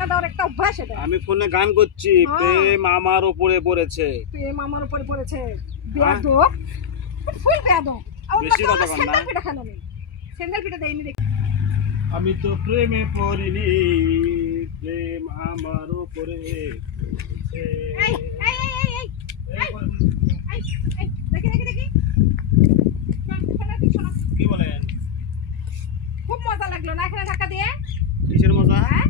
ধাক্কা দেওয়ার একটা অভ্যাস এটা। আমি ফোনে গান করছি, প্রেম আমার উপরে পড়েছে। প্রেম আমার উপরে পড়েছে। বেয়াদব, ফুল বেয়াদব। বেশি কথা কন না। স্যান্ডেল পিঠা খালো নি, স্যান্ডেল পিঠা দেয়নি দেখি। আমি তো প্রেমে পড়িনি, প্রেম আমার উপরে পড়েছে। এই এই এই এই এই এই এই দেখি দেখি দেখি শোনো, কি বলেন? খুব মজা লাগলো না এখানে ধাক্কা দিয়ে? কিসের মজা? হ্যাঁ,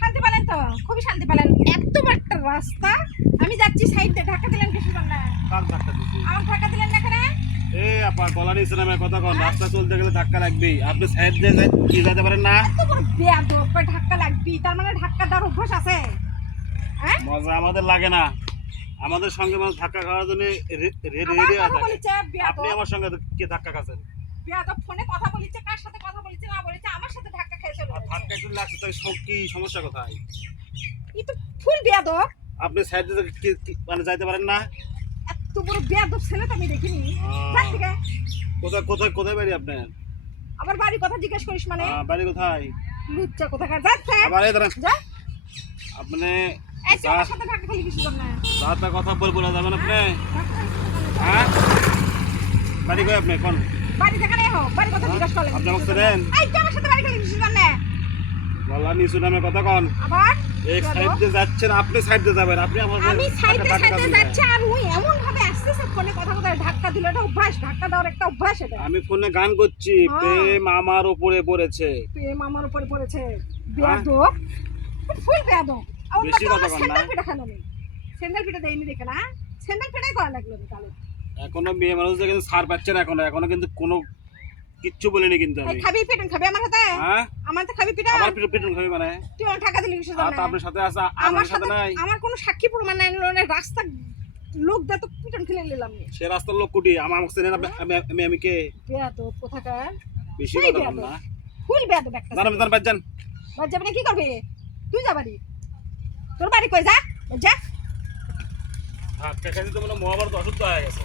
শান্তি পেলেন তো? খুবই শান্তি পেলেন। এত বড় একটা রাস্তা, আমি যাচ্ছি সাইড দিয়ে, ধাক্কা দিলেন কিছু জন্য? কার ধাক্কা দিছি? আমার ধাক্কা দিলেন না এখানে? এ আপা, গলা নিচে নামে কথা কন। রাস্তা চলতে গেলে ধাক্কা লাগবেই। আপনি সাইড দিয়ে কি যেতে পারেন না? এত বড় বেয়াদব, ধাক্কা লাগবি? তার মানে ধাক্কা দেওয়ার অভ্যাস আছে? হ্যাঁ, মজা আমাদের লাগে না। আমাদের সঙ্গে মানুষ ধাক্কা খাওয়ার জন্য রেডি আমার হয়ে কথা থাকে। বলিছে বেয়াদব। আপনি আমার সঙ্গে কে ধাক্কা খাচ্ছেন? বেয়াদব ফোনে কথা বলিছে, কার সাথে কথা বলিছে না বলিছে, আমার সাথে ধাক্কা খেয়ে চলে আর গেছে। ধাক্কা একটু লাগছে, তাই কি সমস্যা কোথায়? ই তো ফুল বেয়াদব। আপনি সাইড দিয়ে মানে যাইতে পারেন না? এত বড় বেয়াদব ছেলে তো আমি দেখিনি। যাক ঠিক আছে, কোথায় কোথায় কোথায় বাড়ি আপনার? আমার বাড়ির কথা জিজ্ঞেস করিস মানে? বাড়ি কোথায়? লুচ্চা কোথাকার, যাচ্ছে আবার এই দাঁড়ান। যা। আপনি এই তুই আমার সাথে ধাক্কা খেলি কিছু জন্য? যা তা কথা বলা যাবেন আপনি? হ্যাঁ, বাড়ি কই আপনি কোন? বাড়ি যেখানে হোক, বাড়ির কথা জিজ্ঞেস করলেন। আপনি আমাকে চেনেন? এই তুই আমার সাথে বাড়ি খেলি কিছু জন্য? গলা নিচু নামে কথা কন। আবার এক সাইড দিয়ে যাচ্ছেন, আপনি সাইড দিয়ে যাবেন। আপনি আমার আমি সাইডে সাইডে যাচ্ছি আর ওই এমন ভাবে আসতেছে, ফোনে কথা বলতে ধাক্কা দিল, এটা অভ্যাস, ধাক্কা দেওয়ার একটা অভ্যাস এটা। আমি ফোনে গান করছি, প্রেম আমার উপরে পড়েছে। প্রেম আমার উপরে পড়েছে। বেয়াদব, ফুল বেয়াদব। আমার বেশি কথা কন না। স্যান্ডেল পিঠা খালো নি, স্যান্ডেল পিঠা দেয়নি দেখে না? স্যান্ডেল পিঠাই করা লাগলো নি তাহলে। এখনো মেয়ে মানুষদের কিন্তু ছাড় পাচ্ছে না। এখনো কিন্তু কোনো কিচ্ছু বলিনি কিন্তু এই আমি। খাবি পিঠা খাবি আমার হাতে? হ্যাঁ, আমার তো খাবি পিঠা? আবার পিটন খাবি মানে? তুই আমার টাকা দিলি কিছু আর জন্য? তো আপনার সাথে আছে, আমার আমার সাথে সাথে নাই। আমার কোনো সাক্ষী প্রমাণ নাই, নইলে রাস্তা লোক দা তো পিটন খেলে নিলাম নি। সে রাস্তার লোক কুটি আমার চেনেন আপনি? আমি কে? বেয়াদব কোথাকার, বেশি সেই কথা বল বেয়াদব, না। ফুল বেয়াদব একটা। জানাবেন জান বাদ যান। বাদ যাবে না, কি করবি? তুই যা বাড়ি, তোর বাড়ি কই, যা যা। ধাক্কা খাইতে তো মনে হয় মহাভারত অসুস্থ হয়ে গেছে।